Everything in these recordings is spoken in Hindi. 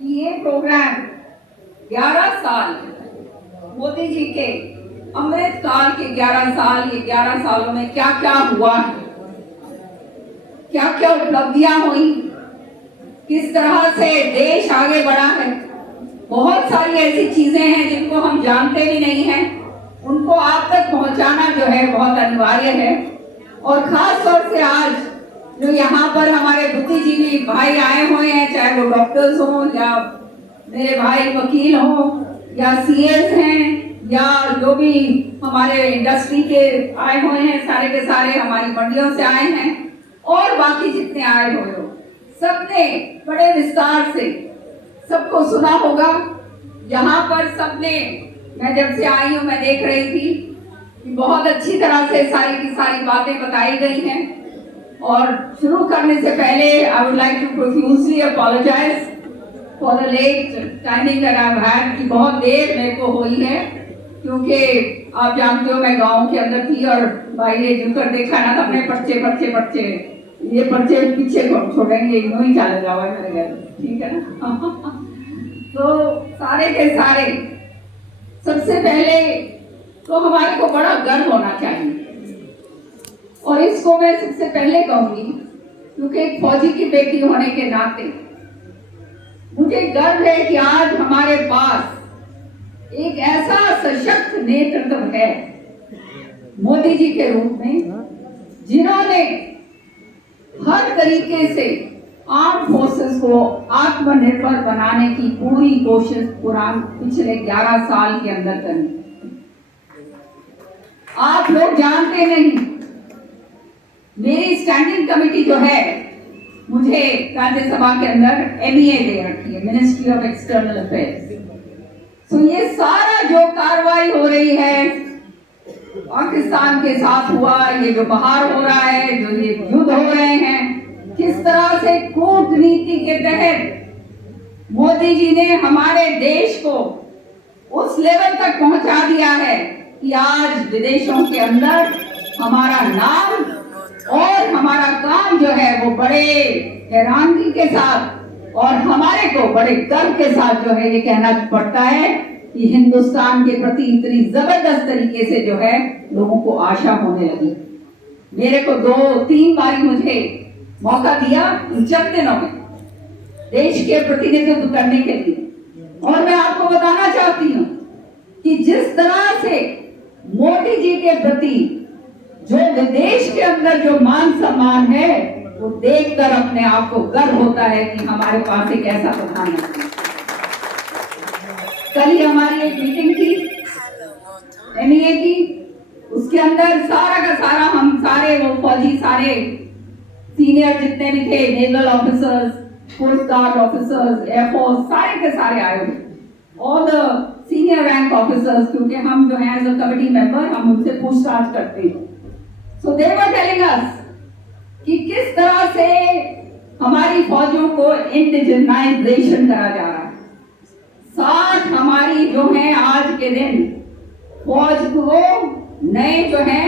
कि ये प्रोग्राम 11 साल मोदी जी के अमृत काल के 11 साल, ये 11 सालों में क्या क्या हुआ है, क्या क्या उपलब्धियां हुई, किस तरह से देश आगे बढ़ा है। बहुत सारी ऐसी चीजें हैं जिनको हम जानते भी नहीं हैं, उनको आप तक पहुंचाना जो है बहुत अनिवार्य है। और खास तौर से आज जो यहाँ पर हमारे बुद्धिजीवी भाई आए हुए हैं, चाहे वो डॉक्टर्स हों या मेरे भाई वकील हों या सीएस हैं या जो भी हमारे इंडस्ट्री के आए हुए हैं, सारे के सारे हमारी मंडियों से आए हैं और बाकी जितने आए हुए हो, सबने बड़े विस्तार से सबको सुना होगा। यहाँ पर सबने, मैं जब से आई हूँ मैं देख रही थी कि बहुत अच्छी तरह से सारी की सारी बातें बताई गई हैं। और शुरू करने से पहले I would like to profusely apologise for the late timing that I have had, कि बहुत देर मेरे को हुई है, क्योंकि आप जानते हो मैं गांव के अंदर थी और भाई ने जुकर देखा ना, तो अपने पर्चे ये पर्चे पीछे छोड़ेंगे, यूं ही चले जाओ मेरे घर, ठीक है ना। तो सारे के सारे, सबसे पहले तो हमारे को बड़ा गर्व होना चाहिए, और इसको मैं सबसे पहले कहूंगी क्योंकि एक फौजी की बेटी होने के नाते मुझे गर्व है कि आज हमारे पास एक ऐसा सशक्त नेतृत्व है मोदी जी के रूप में, जिन्होंने हर तरीके से आर्म फोर्सेस को आत्मनिर्भर बनाने की पूरी कोशिश पिछले 11 साल के अंदर करी। आप लोग जानते नहीं, मेरी स्टैंडिंग कमेटी जो है, मुझे राज्यसभा के अंदर MEA दे रखी है, मिनिस्ट्री ऑफ एक्सटर्नल अफेयर्स। तो ये सारा जो कार्रवाई हो रही है पाकिस्तान के साथ हुआ, ये जो बाहर हो रहा है, जो ये युद्ध हो रहे हैं, किस तरह से कूटनीति के तहत मोदी जी ने हमारे देश को उस लेवल तक पहुंचा दिया है कि आज विदेशों के अंदर हमारा नाम और हमारा काम जो है वो बड़े हैरानगी के साथ और हमारे को बड़े गर्व के साथ जो है ये कहना पड़ता है कि हिंदुस्तान के प्रति इतनी जबरदस्त तरीके से जो है लोगों को आशा होने लगी। मेरे को 2-3 बार मुझे मौका दिया इन चंद दिनों में देश के प्रतिनिधित्व करने के लिए, और मैं आपको बताना चाहती हूँ कि जिस तरह से मोदी जी के प्रति जो विदेश के अंदर जो मान सम्मान है, वो देखकर अपने आप को गर्व होता है कि हमारे पास एक ऐसा प्रधानमंत्री। कल ही हमारी एक मीटिंग थी MEA की, उसके अंदर सारा का सारा हम सारे वो फौजी, सारे सीनियर जितने भी थे, naval officers, coast guard officers, air force, सारे के सारे आए हुए, all the senior rank officers, क्योंकि हम जो है एज अ कमिटी मेंबर हम उनसे पूछताछ करते हैं। सो दे वर टेलिंग अस कि किस तरह से हमारी फौजों को इंडिजिनाइजेशन करा जा रहा है। 60 हमारी जो है आज के दिन फौज को नए जो है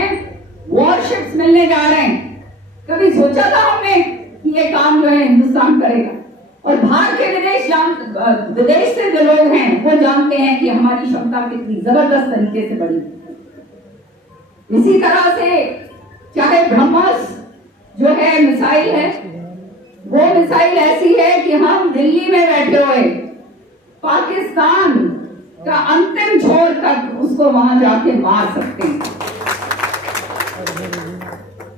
वॉरशिप्स मिलने जा रहे हैं। कभी सोचा था हमने कि ये काम जो है हिंदुस्तान करेगा? और बाहर के विदेश से जो लोग हैं वो जानते हैं कि हमारी क्षमता कितनी जबरदस्त तरीके से बढ़ी। इसी तरह से चाहे ब्रह्मोस जो है मिसाइल है, वो मिसाइल ऐसी है कि हम दिल्ली में बैठे हुए पाकिस्तान का अंतिम छोर तक उसको वहां जाके मार सकते हैं।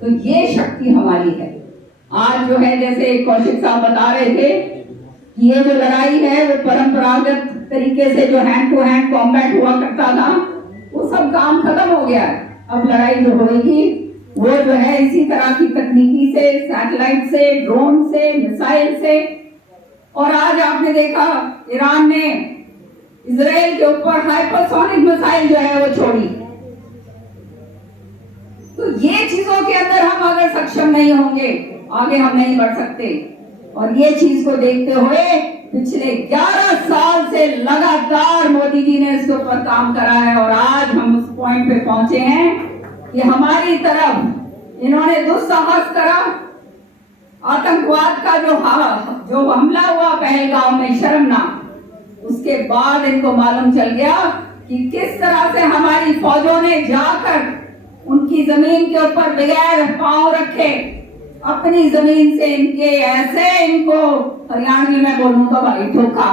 तो ये शक्ति हमारी है। आज जो है जैसे कौशिक साहब बता रहे थे कि ये जो लड़ाई है वो परंपरागत तरीके से जो हैंड टू हैंड कॉम्बैट हुआ करता था, वो सब काम खत्म हो गया है। अब लड़ाई जो होगी वो जो है इसी तरह की तकनीकी से, सैटेलाइट से, ड्रोन से, मिसाइल से। और आज आपने देखा ईरान ने इजराइल के ऊपर हाइपरसोनिक मिसाइल जो है वो छोड़ी। तो ये चीजों के अंदर हम अगर सक्षम नहीं होंगे, आगे हम नहीं बढ़ सकते। और ये चीज को देखते हुए पिछले 11 साल से लगातार मोदी जी ने इसके ऊपर काम करा है, और आज हम उस पॉइंट पे पहुंचे हैं कि हमारी तरफ इन्होंने दुस्साहस करा आतंकवाद का जो हमला हुआ पहलगांव में शर्मनाक, उसके बाद इनको मालूम चल गया कि किस तरह से हमारी फौजों ने जाकर उनकी जमीन के ऊपर बगैर पांव रखे अपनी जमीन से इनको हरियाणवी में बोलूं तो भाई ठोका।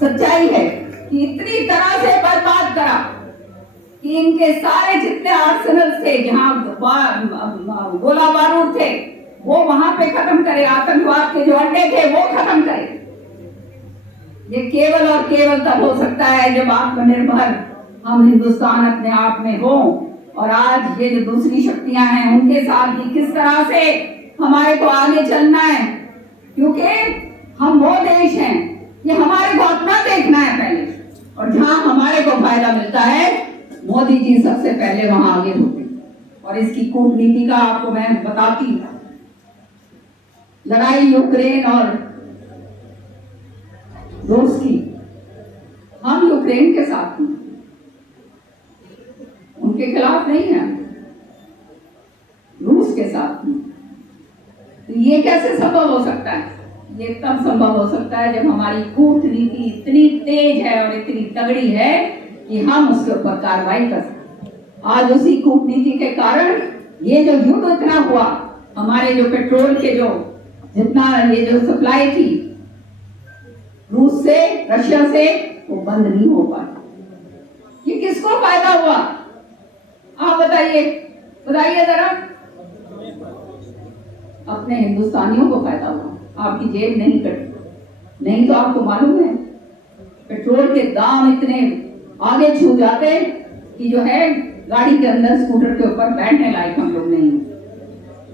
सच्चाई है कि इतनी तरह से बर्बाद करा कि इनके सारे जितने आर्सेनल थे, जहां गोला बारूद थे, वो वहां पे खत्म करे। आतंकवाद के जो अड्डे थे वो खत्म करे। ये केवल और केवल तब हो सकता है जब आत्मनिर्भर हम हिंदुस्तान अपने आप में हो। और आज ये जो दूसरी शक्तियां हैं उनके साथ भी किस तरह से हमारे को आगे चलना है, क्योंकि हम वो देश हैं कि हमारे को अपना देखना है पहले, और जहां हमारे को फायदा मिलता है मोदी जी सबसे पहले वहां आगे होते। और इसकी कूटनीति का आपको मैं बताती हूँ। लड़ाई यूक्रेन और रूस की, हम यूक्रेन के साथ हैं, उनके खिलाफ नहीं है, रूस के साथ हैं। तो ये कैसे संभव हो सकता है? ये तब संभव हो सकता है जब हमारी कूटनीति इतनी तेज है और इतनी तगड़ी है कि हम उसके ऊपर कार्रवाई कर सकते। आज उसी कूटनीति के कारण ये जो युद्ध इतना हुआ, हमारे जो पेट्रोल के जो जितना ये जो सप्लाई थी रूस से, रशिया से, वो बंद नहीं हो पाई। ये किसको फायदा हुआ? आप बताइए जरा। अपने हिंदुस्तानियों को फायदा हुआ, आपकी जेब नहीं कटी। नहीं तो आपको मालूम है पेट्रोल के दाम इतने आगे छू जाते कि जो है गाड़ी के अंदर, स्कूटर के ऊपर बैठने लायक हम लोग नहीं।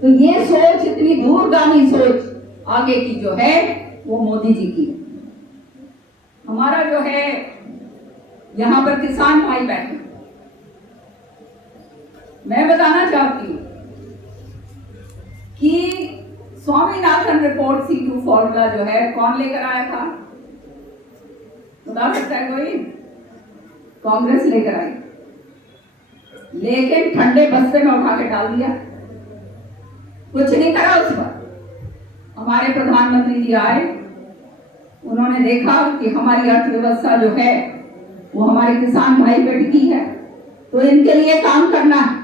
तो ये सोच, इतनी दूरगामी सोच आगे की जो है वो मोदी जी की। हमारा जो है यहाँ पर किसान भाई बैठे, मैं बताना चाहती हूँ कि स्वामीनाथन रिपोर्ट C2 फॉर्मूला जो है कौन लेकर आया था? बता सकता है कोई? कांग्रेस लेकर आई, लेकिन ठंडे बस्ते में उठा के डाल दिया, कुछ नहीं करा उस पर। हमारे प्रधानमंत्री जी आए, उन्होंने देखा कि हमारी अर्थव्यवस्था जो है वो हमारे किसान भाई पे टिकी है, तो इनके लिए काम करना है।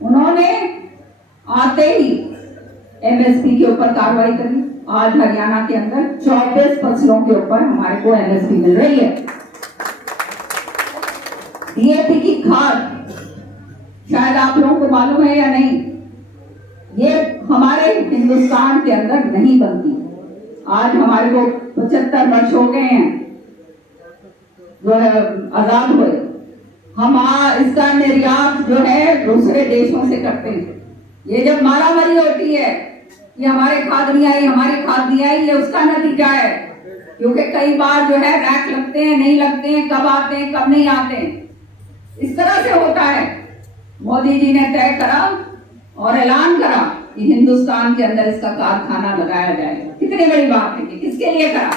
उन्होंने आते ही MSP के ऊपर कार्रवाई करी। आज हरियाणा के अंदर 24 फसलों के ऊपर हमारे को MSP मिल रही है। DAP की खाद, शायद आप लोगों को मालूम है या नहीं, ये हमारे हिंदुस्तान के अंदर नहीं बनती। आज हमारे को 75 वर्ष हो गए हैं जो है आजाद हुए। हम इसका निर्यात जो है दूसरे देशों से करते हैं। ये जब मारामारी होती है कि हमारे खाद नहीं आई, हमारी खाद नहीं आई, ये उसका नतीजा है। क्योंकि कई बार जो है रैक लगते हैं, नहीं लगते हैं, कब आते हैं, कब नहीं आते हैं, इस तरह से होता है। मोदी जी ने तय करा और ऐलान करा कि हिंदुस्तान के अंदर इसका कारखाना लगाया जाएगा। कितनी बड़ी बात है कि किसके लिए करा?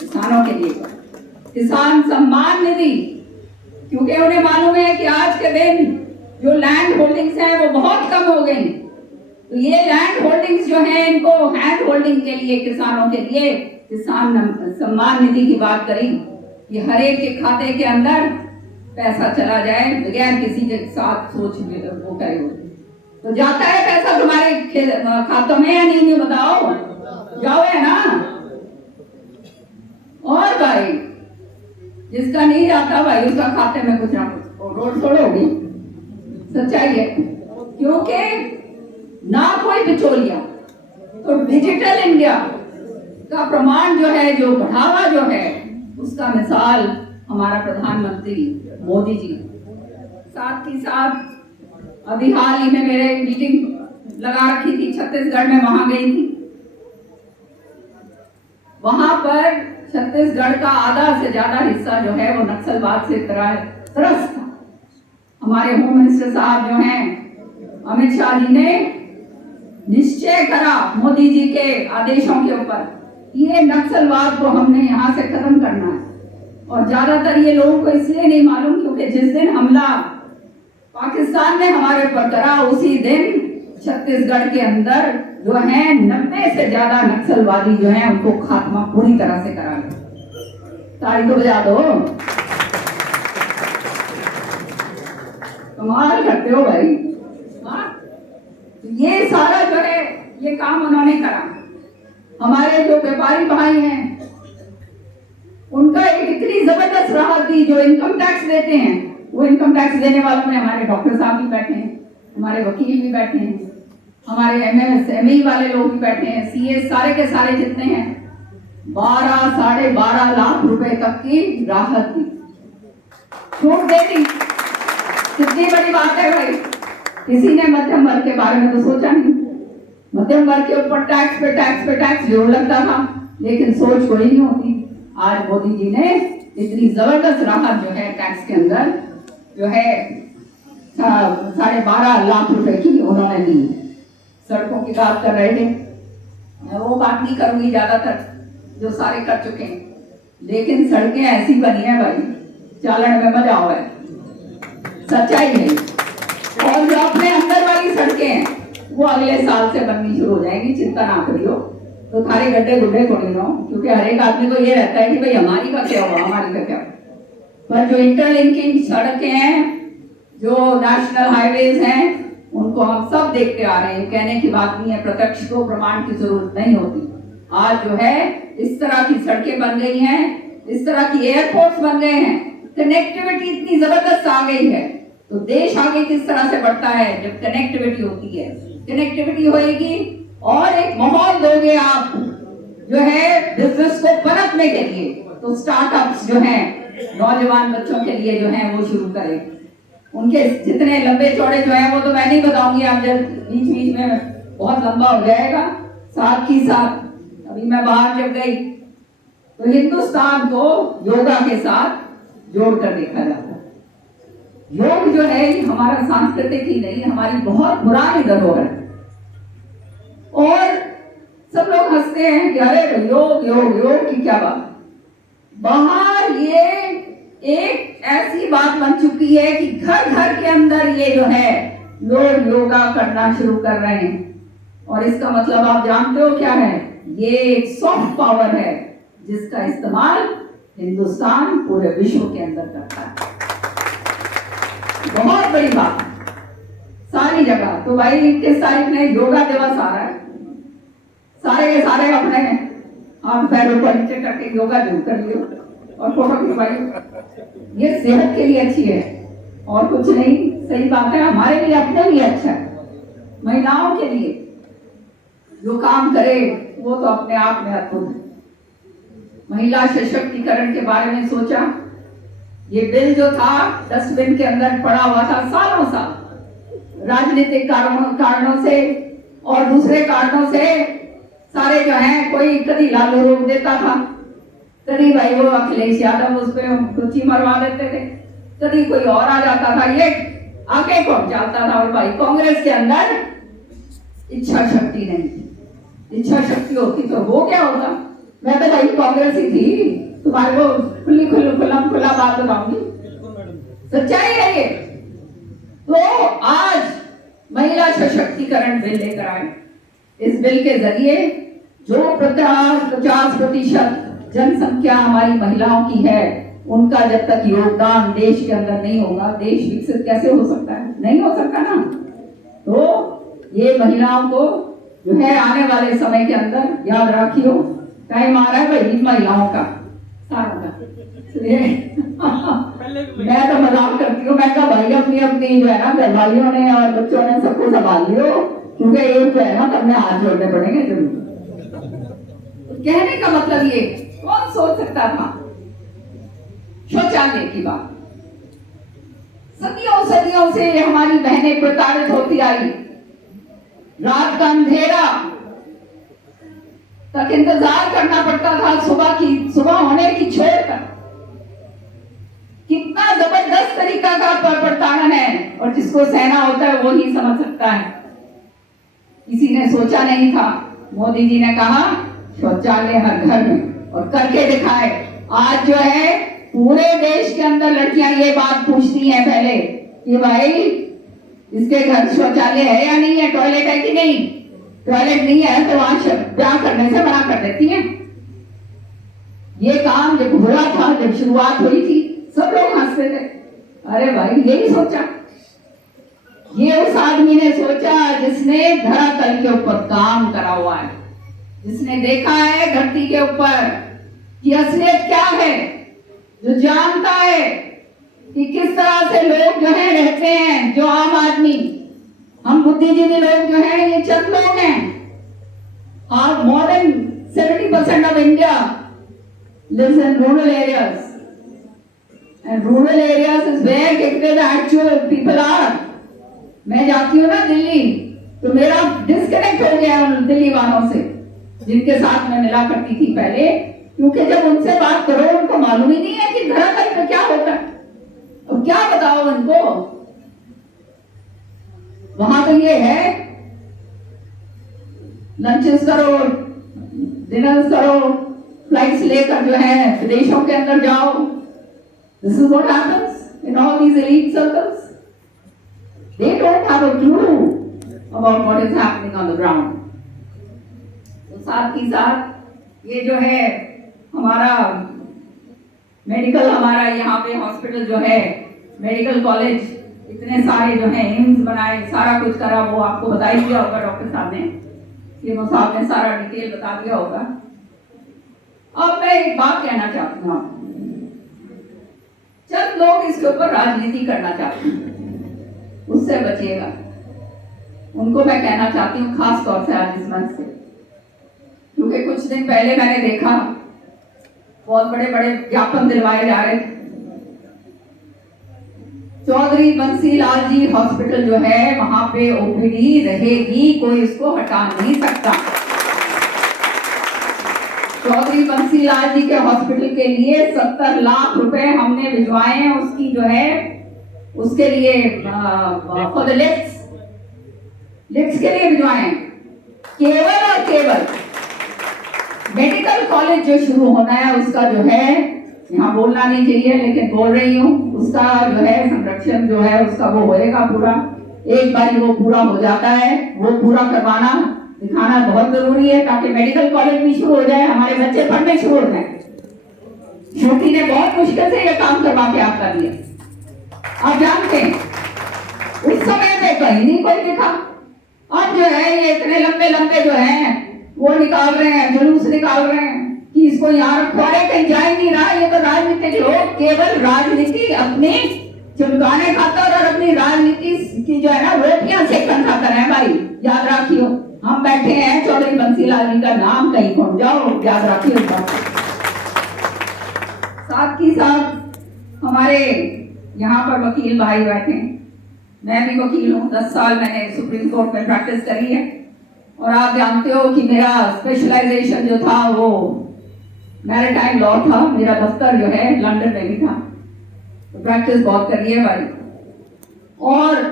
किसानों के लिए। किसान सम्मान निधि, क्योंकि उन्हें मालूम है कि आज के दिन जो लैंड होल्डिंग्स हैं वो बहुत कम हो गई। तो ये लैंड होल्डिंग्स जो है, इनको हैंड होल्डिंग के लिए, किसानों के लिए किसान सम्मान निधि की बात करी कि हर एक के खाते के अंदर पैसा चला जाए बगैर किसी के साथ सोच वो करे। तो जाता है पैसा तुम्हारे खातों में या नहीं? बताओ, जाओ है ना। और भाई जिसका नहीं जाता भाई उसका खाते में कुछ ना कुछ रोड छोड़ोगी। सच्चाई है, क्योंकि ना कोई बिचौलिया। तो डिजिटल इंडिया का प्रमाण जो है, जो बढ़ावा जो है, उसका मिसाल हमारा प्रधानमंत्री मोदी जी। साथ ही साथ अभी हाल ही में मेरे मीटिंग लगा रखी थी छत्तीसगढ़ में, वहां गई थी। वहां पर छत्तीसगढ़ का आधा से ज्यादा हिस्सा जो है वो नक्सलवाद से त्रस्त था। हमारे होम मिनिस्टर साहब जो हैं अमित शाह जी ने निश्चय करा मोदी जी के आदेशों के ऊपर, ये नक्सलवाद को हमने यहाँ से खत्म करना है। और ज्यादातर ये लोगों को इसलिए नहीं मालूम क्योंकि जिस दिन हमला पाकिस्तान ने हमारे ऊपर करा, उसी दिन छत्तीसगढ़ के अंदर जो है 90 से ज्यादा नक्सलवादी जो है उनको खात्मा पूरी तरह से करा गया। ताली तो बजा दो, कमाल करते हो भाई। हाँ, ये सारा जो है ये काम उन्होंने करा। हमारे जो व्यापारी भाई हैं उनका एक इतनी जबरदस्त राहत दी। जो इनकम टैक्स देते हैं, वो इनकम टैक्स देने वालों में हमारे डॉक्टर साहब भी बैठे हैं, हमारे वकील भी बैठे हैं, हमारे एमएसएमई वाले लोग भी बैठे हैं, सीए सारे के सारे जितने हैं, 12-12.5 लाख रुपए तक की राहत दी, छूट दे दी। कितनी बड़ी बात है भाई। किसी ने मध्यम वर्ग के बारे में तो सोचा नहीं। मध्यम वर्ग के ऊपर टैक्स पे टैक्स पे टैक्स जोर लगता था, लेकिन सोच कोई नहीं होती। आज मोदी जी ने इतनी जबरदस्त राहत जो है टैक्स के अंदर जो है 12.5 लाख रुपए की उन्होंने दी। सड़कों की बात कर रहे थे, मैं वो बात नहीं करूंगी ज्यादातर जो सारे कर चुके हैं, लेकिन सड़कें ऐसी बनी है भाई, चालन में मजा हुआ है, सच्चाई है। और जो अपने अंदर वाली सड़कें हैं वो अगले साल से बननी शुरू हो जाएंगी, चिंता ना करियो। तो थारे गड्ढे गुड्ढे थोड़ी ना, क्योंकि हर एक आदमी को ये रहता है कि भाई हमारी का क्या हुआ, हमारी का क्या हुआ। पर जो इंटरलिंकिंग सड़कें हैं, जो नेशनल हाईवेज हैं, उनको हम सब देखते आ रहे हैं। कहने की बात नहीं है, प्रत्यक्ष को प्रमाण की जरूरत नहीं होती। आज जो है इस तरह की सड़कें बन गई हैं, इस तरह की एयरपोर्ट्स बन गए हैं, कनेक्टिविटी इतनी जबरदस्त आ गई है। तो देश आगे किस तरह से बढ़ता है जब कनेक्टिविटी होती है। कनेक्टिविटी होएगी और एक माहौल दोगे आप जो है बिजनेस को पनपने के लिए, तो स्टार्टअप्स जो हैं नौजवान बच्चों के लिए जो है वो शुरू करें। उनके जितने लंबे चौड़े जो है वो तो मैं नहीं बताऊंगी, आप जब बीच बीच में बहुत लंबा हो जाएगा। साथ ही साथ अभी मैं बाहर जब गई तो हिंदुस्तान को योगा के साथ जोड़कर देखा जाता है। योग जो है हमारा सांस्कृतिक ही नहीं, हमारी बहुत पुरानी धरोहर है। और सब लोग हंसते हैं कि अरे योग योग योग की क्या बात। बाहर ये एक ऐसी बात बन चुकी है कि घर घर के अंदर ये जो है लोग योगा करना शुरू कर रहे हैं। और इसका मतलब आप जानते हो क्या है, ये एक सॉफ्ट पावर है जिसका इस्तेमाल हिंदुस्तान पूरे विश्व के अंदर करता है। बहुत बड़ी बात सारी जगह। तो भाई 21 तारीख में योगा दिवस आ रहा है, सारे के सारे अपने हाथ पैरों पर नीचे करके योगा जरूर कर लियो और फोटो खिंचवाइए। ये सेहत के लिए अच्छी है और कुछ नहीं। सही बात है, हमारे लिए अपने लिए अच्छा है। महिलाओं के लिए जो काम करे वो तो अपने आप में अद्भुत है। महिला सशक्तिकरण के बारे में सोचा, ये बिल जो था डस्टबिन के अंदर पड़ा हुआ था सालों साल, राजनीतिक कारणों से और दूसरे कारणों से सारे जो है, कोई कभी लालू रोक देता था, कभी भाई वो अखिलेश यादव उस पर कुछ मरवा देते थे, कभी कोई और आ जाता था, ये आगे कौन चलता था। और भाई कांग्रेस के अंदर इच्छा शक्ति नहीं थी। इच्छा शक्ति होती तो वो क्या होता। मैं तो भाई कांग्रेस ही थी, तुम्हारे को खुला बात बताऊंगी, सच्चाई है ये। तो आज महिला सशक्तिकरण बिल लेकर आए। इस बिल के जरिए जो 50% जनसंख्या हमारी महिलाओं की है, उनका जब तक योगदान देश के अंदर नहीं होगा, देश विकसित कैसे हो सकता है, नहीं हो सकता ना। तो ये महिलाओं को जो है आने वाले समय के अंदर याद रखियो, टाइम आ रहा है भाई महिलाओं का सारा मैं तो मजाक करती हूँ, मैं कहा भाई अपनी अपनी जो है ना घरवालियों ने और बच्चों ने सबको संभाल लियो, क्योंकि एक जो है ना तब में हाथ जोड़ने पड़ेंगे जरूर। कहने का मतलब ये कौन सोच सकता था। शौचालय की बात सदियों सदियों से हमारी बहनें प्रताड़ित होती आई। रात का अंधेरा तक इंतजार करना पड़ता था सुबह होने की छोड़कर। कितना जबरदस्त तरीका का प्रताड़न है, और जिसको सहना होता है वो ही समझ सकता है। किसी ने सोचा नहीं था, मोदी जी ने कहा शौचालय हर घर में, और करके दिखाए। आज जो है पूरे देश के अंदर लड़कियां ये बात पूछती हैं पहले कि भाई इसके घर शौचालय है या नहीं है, टॉयलेट है कि नहीं, टॉयलेट नहीं है तो वहां ब्याह करने से मना कर देती है। ये काम जब हुआ था, जब शुरुआत हुई थी, सब लोग हंसते थे, अरे भाई यही सोचा, ये उस आदमी ने सोचा जिसने धरातल के ऊपर काम करा हुआ है, जिसने देखा है धरती के ऊपर कि असलियत क्या है, जो जानता है कि किस तरह से लोग जो है रहते हैं, जो आम आदमी, हम बुद्धिजीवी लोग जो हैं, ये चंद लोग हैं। और more than 70% of India lives in rural areas, and rural areas is where the actual people are. मैं जाती हूँ ना दिल्ली, तो मेरा डिस्कनेक्ट हो गया उन दिल्ली वालों से जिनके साथ मैं मिला करती थी पहले, क्योंकि जब उनसे बात करो उनको मालूम ही नहीं है कि धरातल पे क्या होता है, और क्या बताओ उनको। वहां तो ये है, लंचेस करो, डिनर करो, फ्लाइट्स लेकर जो है विदेशों के अंदर जाओ। This is what happens in all these elite circles. They don't have a clue about what is happening on the ground. तो साथ ही साथ ये जो है हमारा मेडिकल, हमारा यहाँ पे हॉस्पिटल जो है, मेडिकल कॉलेज, इतने सारे जो है एम्स बनाए, सारा कुछ करा, वो आपको बता ही दिया होगा डॉक्टर साहब ने, सीएमओ साहब ने सारा डिटेल बता दिया होगा। अब मैं एक बात कहना चाहती हूँ, चंद लोग इसके ऊपर राजनीति करना चाहते हैं, उससे बचिएगा। उनको मैं कहना चाहती हूँ खास तौर से आज इस मंच से, क्योंकि कुछ दिन पहले मैंने देखा बहुत बड़े बड़े ज्ञापन दिलवाए जा रहे थे। चौधरी बंसीलाल जी हॉस्पिटल जो है, वहां पे ओपीडी रहेगी, कोई इसको हटा नहीं सकता। चौधरी बंसीलाल जी के हॉस्पिटल के लिए 70 लाख रुपए हमने भिजवाए हैं, उसकी जो है उसके लिए फॉर द लिफ्ट्स के लिए भिजवाए, केवल और केवल मेडिकल कॉलेज जो शुरू होना है उसका जो है, यहाँ बोलना नहीं चाहिए लेकिन बोल रही हूँ, उसका जो है संरक्षण जो है उसका वो होएगा पूरा। एक बार वो पूरा हो जाता है, वो पूरा करवाना दिखाना बहुत जरूरी है, ताकि मेडिकल कॉलेज भी शुरू हो जाए, हमारे बच्चे पढ़ने शुरू हो जाए। श्रुति ने बहुत मुश्किल से ये काम करवा के आपका दिया, आप जानते हैं उस समय पे कहीं नहीं कोई दिखा। अब जो है ये इतने लंबे लंबे जो हैं वो निकाल रहे हैं, जुलूस निकाल रहे हैं कि इसको यहाँ रखवा रहे, कहीं जा ही नहीं रहा। ये तो राजनीतिक लोग केवल राजनीति अपने चमकाने खातर और अपनी राजनीति की जो है ना रोटियां सेकन खातर है भाई, याद रखियो। हम बैठे हैं, चौधरी बंसीलाल जी का नाम कहीं पहुंच जाओ, याद रखियो इस बात। साथ ही साथ हमारे यहाँ पर वकील भाई बैठे, मैं भी वकील हूँ, 10 साल मैंने सुप्रीम कोर्ट में प्रैक्टिस करी है, और आप जानते हो कि मेरा स्पेशलाइजेशन जो था वो मैरिटाइम लॉ था, मेरा दफ्तर जो है लंदन में भी था, तो प्रैक्टिस बहुत करी है भाई। और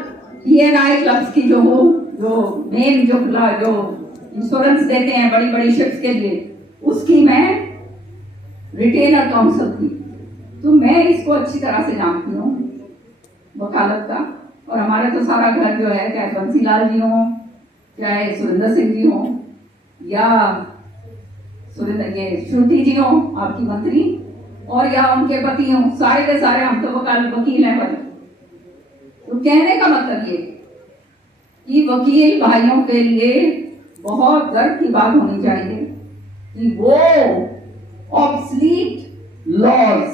पीएनआई क्लब्स की जो मेन जो इंश्योरेंस देते हैं बड़ी बड़ी शिप्स के लिए, उसकी मैं रिटेनर काउंसिल थी, तो मैं इसको अच्छी तरह से जानती हूँ वकालत का। और हमारा तो सारा घर जो है, चाहे बंसीलाल जी हों, चाहे सुरेंद्र सिंह जी हों, या ये श्रुति जी हों आपकी मंत्री, और या उनके पति हों, सारे के सारे हम तो वकील हैं भाई। तो कहने का मतलब ये कि वकील भाइयों के लिए बहुत गर्व की बात होनी चाहिए कि वो ऑब्सलीट लॉज,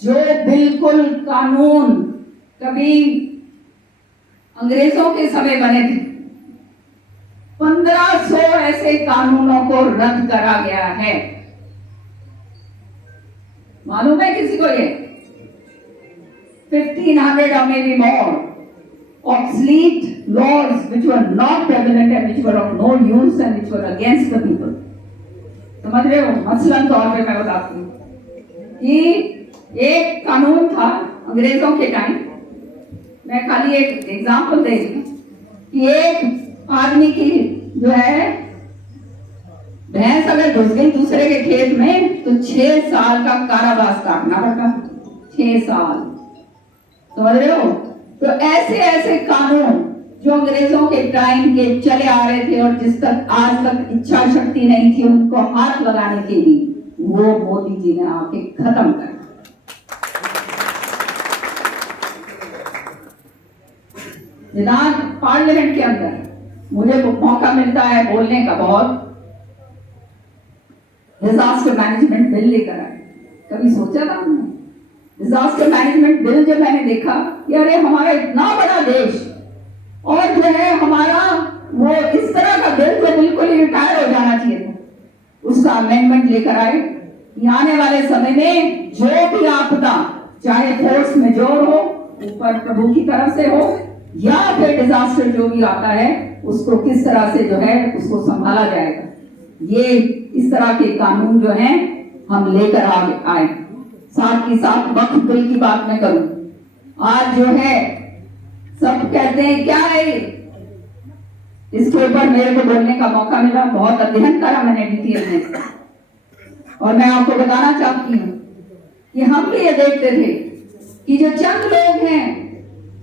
जो बिल्कुल कानून कभी अंग्रेजों के समय बने थे, 1500 ऐसे कानूनों को रद्द करा गया है। मालूम है किसी को ये? 1500 or maybe more obsolete laws which were not prevalent and which were of no use and which were against the people. समझ रहे हो? मसलन तौर पे मैं बताती हूँ कि एक कानून था अंग्रेजों के टाइम, मैं खाली एक एग्जाम्पल दे रही कि एक आदमी की जो है भैंस अगर घुस गई दूसरे के खेत में तो 6 साल का कारावास काटना पड़ता। 6 साल, समझ रहे हो? तो ऐसे ऐसे कानून जो अंग्रेजों के टाइम के चले आ रहे थे और जिस तक आज तक इच्छा शक्ति नहीं थी उनको हाथ लगाने के लिए, वो मोदी जी ने आके खत्म कर। विधान पार्लियामेंट के अंदर मुझे मौका मिलता है बोलने का बहुत। डिजास्टर मैनेजमेंट बिल लेकर आए, कभी सोचा था हमने? डिजास्टर मैनेजमेंट बिल जब मैंने देखा कि अरे हमारा इतना बड़ा देश और जो है हमारा वो इस तरह का बिल तो बिल्कुल ही रिटायर हो जाना चाहिए था, उसका अमेंडमेंट लेकर आए कि आने वाले समय में जो भी आपदा, चाहे फोर्स मेजोर हो, ऊपर प्रभु की तरफ से हो, या फिर डिजास्टर जो भी आता है उसको किस तरह से जो है उसको संभाला जाएगा। ये इस तरह के कानून जो हैं हम लेकर आए। साथ ही साथ वक्फ बिल की बात मैं करूं, आज जो है सब कहते हैं क्या है इसके ऊपर मेरे को बोलने का मौका मिला, बहुत अध्ययन करा मैंने डिटेल में, और मैं आपको बताना चाहती हूँ कि हम भी ये देखते थे कि जो चंद लोग हैं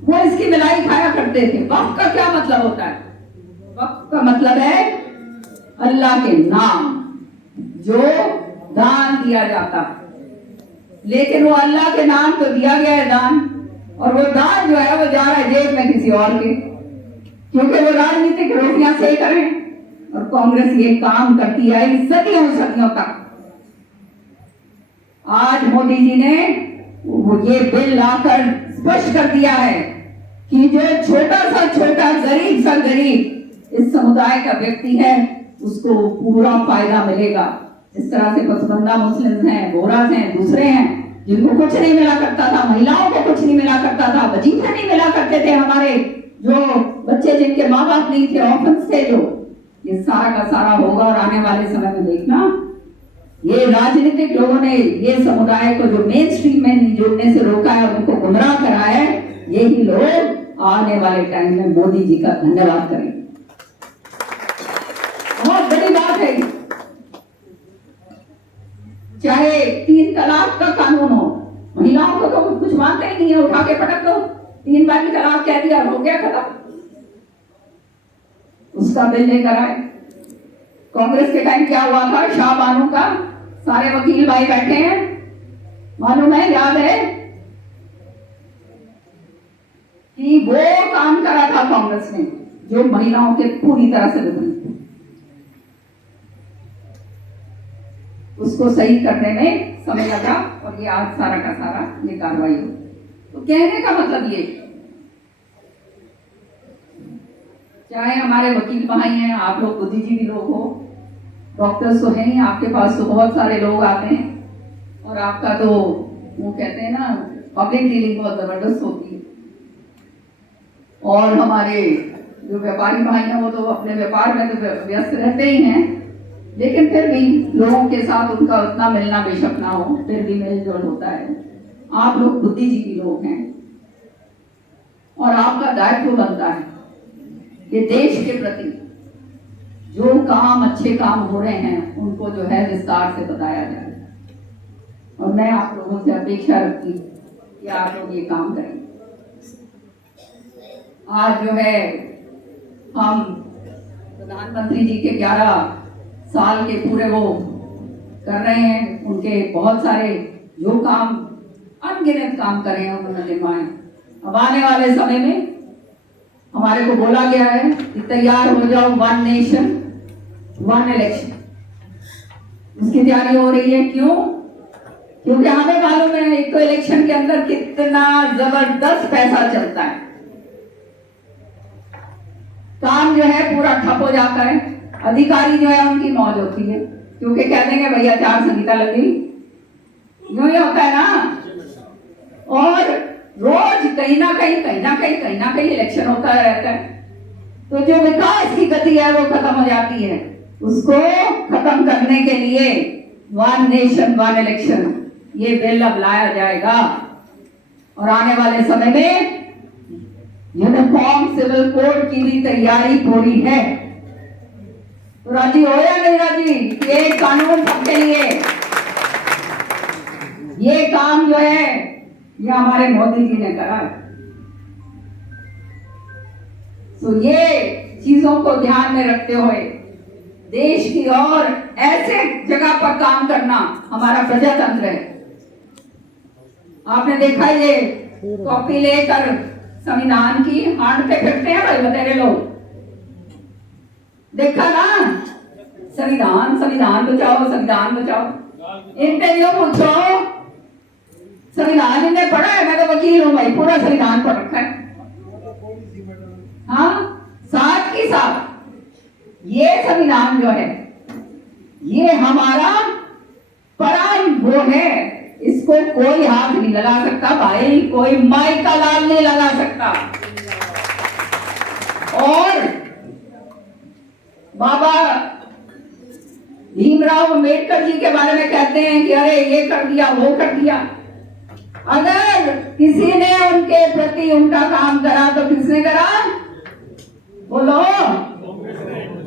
वो इसकी मिलाई खाया करते थे। वक्फ का क्या मतलब होता है? वक्फ का मतलब है अल्लाह के नाम जो दान दिया जाता है, लेकिन वो अल्लाह के नाम तो दिया गया है दान, और वो दान जो है वो जा रहा है जेब में किसी और के, क्योंकि वो राजनीतिक रोटियां सेक रहे हैं। और कांग्रेस ये काम करती आई सदियों सदियों तक। आज मोदी जी ने ये बिल लाकर स्पष्ट कर दिया है कि जो छोटा गरीब इस समुदाय का व्यक्ति है उसको पूरा फायदा मिलेगा। इस तरह से पसबंदा मुस्लिम हैं, बोरास हैं, दूसरे हैं जिनको कुछ नहीं मिला करता था, महिलाओं को कुछ नहीं मिला करता था, वजीफे नहीं मिला करते थे, हमारे जो बच्चे जिनके माँ बाप नहीं थे, ऑर्फन्स थे, जो ये सारा का सारा होगा। और आने वाले समय में देखना ये राजनीतिक लोगों ने ये समुदाय को जो मेन स्ट्रीम में जुड़ने से रोका है, उनको गुमराह करा है, यही लोग आने वाले टाइम में मोदी जी का धन्यवाद करेंगे। बहुत बड़ी बात है। चाहे 3 तलाक का कानून हो, महिलाओं को तो कुछ मानते ही नहीं है, उठा के पटक दो, 3 बार की तलाक कह दिया, हो गया खत्म। उसका बिल लेकर आए। कांग्रेस के टाइम क्या हुआ था, शाह बानो का, सारे वकील भाई बैठे हैं, मालूम है, याद है कि वो काम करा था कांग्रेस ने जो महिलाओं के पूरी तरह से विपरीत, उसको सही करने में समय लगा और ये आज सारा का सारा ये कार्रवाई हो। तो कहने का मतलब ये, चाहे हमारे वकील भाई हैं, आप लोग बुद्धिजीवी लोग हो, डॉक्टर्स तो हैं ही, आपके पास तो बहुत सारे लोग आते हैं, और आपका तो वो कहते हैं ना पब्लिक डीलिंग बहुत जबरदस्त होती है। और हमारे जो व्यापारी भाई हैं वो तो अपने व्यापार में तो व्यस्त रहते ही हैं, लेकिन फिर भी लोगों के साथ उनका उतना मिलना बेशक ना हो, फिर भी मेलजोल होता है। आप लोग बुद्धिजीवी लोग हैं और आपका दायित्व बनता है कि देश के प्रति जो काम, अच्छे काम हो रहे हैं उनको जो है विस्तार से बताया जाए। और मैं आप लोगों से अपेक्षा रखती हूँ कि आप लोग ये काम करें। आज जो है हम प्रधानमंत्री जी के 11 साल के पूरे वो कर रहे हैं, उनके बहुत सारे जो काम, अनगिनत काम करे हैं उन्होंने निभाए। अब आने वाले समय में हमारे को बोला गया है कि तैयार हो जाओ, 1 नेशन 1 इलेक्शन, उसकी तैयारी हो रही है। क्यों? क्योंकि हमें मालूम है एक तो इलेक्शन के अंदर कितना जबरदस्त पैसा चलता है, काम जो है पूरा ठप हो जाता है, अधिकारी जो है उनकी मौज होती है, क्योंकि कह देंगे भैया आचार संहिता लग गई, यूं ही होता है ना। और रोज कहीं ना कहीं इलेक्शन होता रहता है, तो जो विकास की गति है वो खत्म हो जाती है। उसको खत्म करने के लिए 1 नेशन 1 इलेक्शन ये बिल अब लाया जाएगा। और आने वाले समय में यूनिफॉर्म सिविल कोड की भी तैयारी पूरी है। तो राजी हो या नहीं राजी? ये कानून सबके लिए, ये काम जो है ये हमारे मोदी जी ने करा है। तो ये चीजों को ध्यान में रखते हुए देश की और ऐसे जगह पर काम करना हमारा प्रजातंत्र है। आपने देखा ये कॉपी लेकर संविधान की हांडते फिरते हैं भाई बतेरे लोग, देखा ना, संविधान संविधान बचाओ संविधान बचाओ। इनसे यो पूछो संविधान इन्हें पढ़ा है? मैं तो वकील हूं भाई, पूरा संविधान पढ़ रखा है। हाँ, साथ ही साथ ये संविधान जो है ये हमारा परम वो है, इसको कोई हाथ नहीं लगा सकता भाई, कोई माई का लाल नहीं लगा सकता। और बाबा भीमराव अंबेडकर जी के बारे में कहते हैं कि अरे ये कर दिया वो कर दिया। अगर किसी ने उनके प्रति उनका काम करा तो किसने करा? बोलो,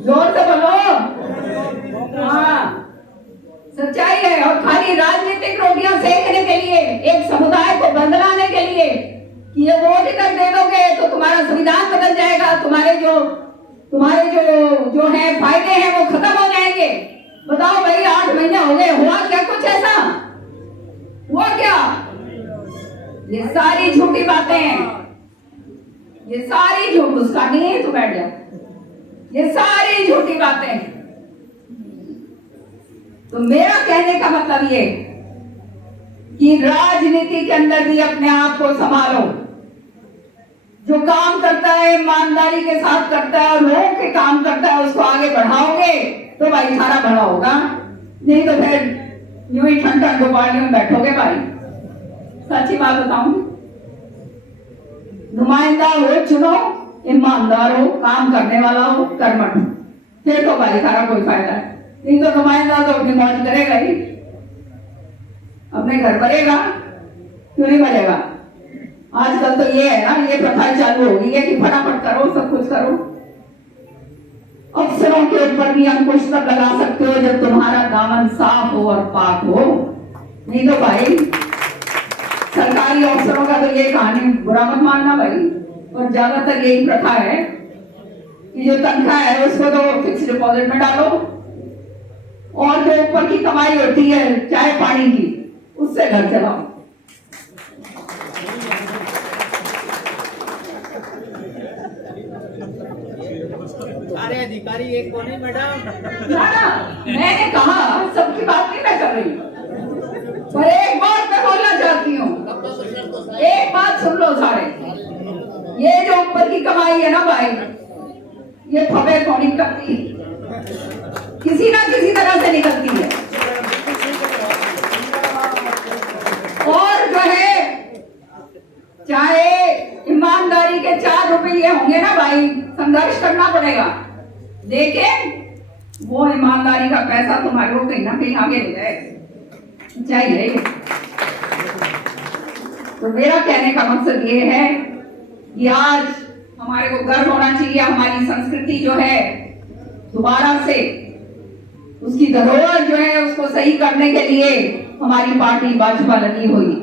जोर से बोलो। हाँ, सच्चाई है। और खाली राजनीतिक रोटियां सेकने के लिए, एक समुदाय को बदलाने के लिए कि ये वोट इधर दे दोगे तो तुम्हारा संविधान बदल जाएगा, तुम्हारे जो है फायदे हैं वो खत्म हो जाएंगे। बताओ भाई, 8 महीने हो गए, हुआ क्या कुछ ऐसा? हुआ क्या? ये सारी झूठी बातें हैं, ये सारी झूठ। उसका नहीं है तो बैठ जाओ। ये सारी झूठी बातें। तो मेरा कहने का मतलब ये कि राजनीति के अंदर भी अपने आप को संभालो। जो काम करता है ईमानदारी के साथ करता है और लोगों के काम करता है उसको आगे बढ़ाओगे तो भाई सारा भला होगा। नहीं तो फिर यूं ही ठंड ठंड गोपालियों में बैठोगे भाई। सच्ची बात बताऊं, नुमाइंदा हो चुनो, ईमानदार हो, काम करने वाला हो, कर्मठ हो, फिर तो भाई सारा कोई फायदा है। नहीं तो नुमाइंदा तो अपनी मौज करेगा ही, अपने घर भरेगा, क्यों नहीं भरेगा। आजकल तो ये है ना, ये प्रथा चालू हो गई है कि फटाफट करो, सब कुछ करो। अफसरों के ऊपर भी अंकुश तब लगा सकते हो जब तुम्हारा दामन साफ हो और पाक हो। नहीं तो भाई सरकारी अफसरों का तो ये कहानी बुरा मत मानना भाई। और ज्यादातर यही प्रथा है कि जो तनख्वाह है उसको तो फिक्स डिपॉजिट में डालो और जो ऊपर की कमाई होती है चाय पानी की उससे घर चलाओ। अरे अधिकारी एक को नहीं मैडम। ना, मैंने कहा सबकी बात नहीं मैं कर रही, पर एक बात मैं बोलना चाहती हूँ। एक बात सुन लो सारे, ये जो ऊपर की कमाई है ना भाई, ये फबे थोड़ी करती, किसी ना किसी तरह से निकलती है। और जो है चाहे ईमानदारी के 4 रुपये होंगे ना भाई, संघर्ष करना पड़ेगा, लेकिन वो ईमानदारी का पैसा तुम्हारे को कहीं ना कहीं आगे ले जाए चाहिए। तो मेरा कहने का मकसद ये है कि आज हमारे को गर्व होना चाहिए, हमारी संस्कृति जो है दोबारा से उसकी धरोहर जो है उसको सही करने के लिए हमारी पार्टी भाजपा लगी हुई।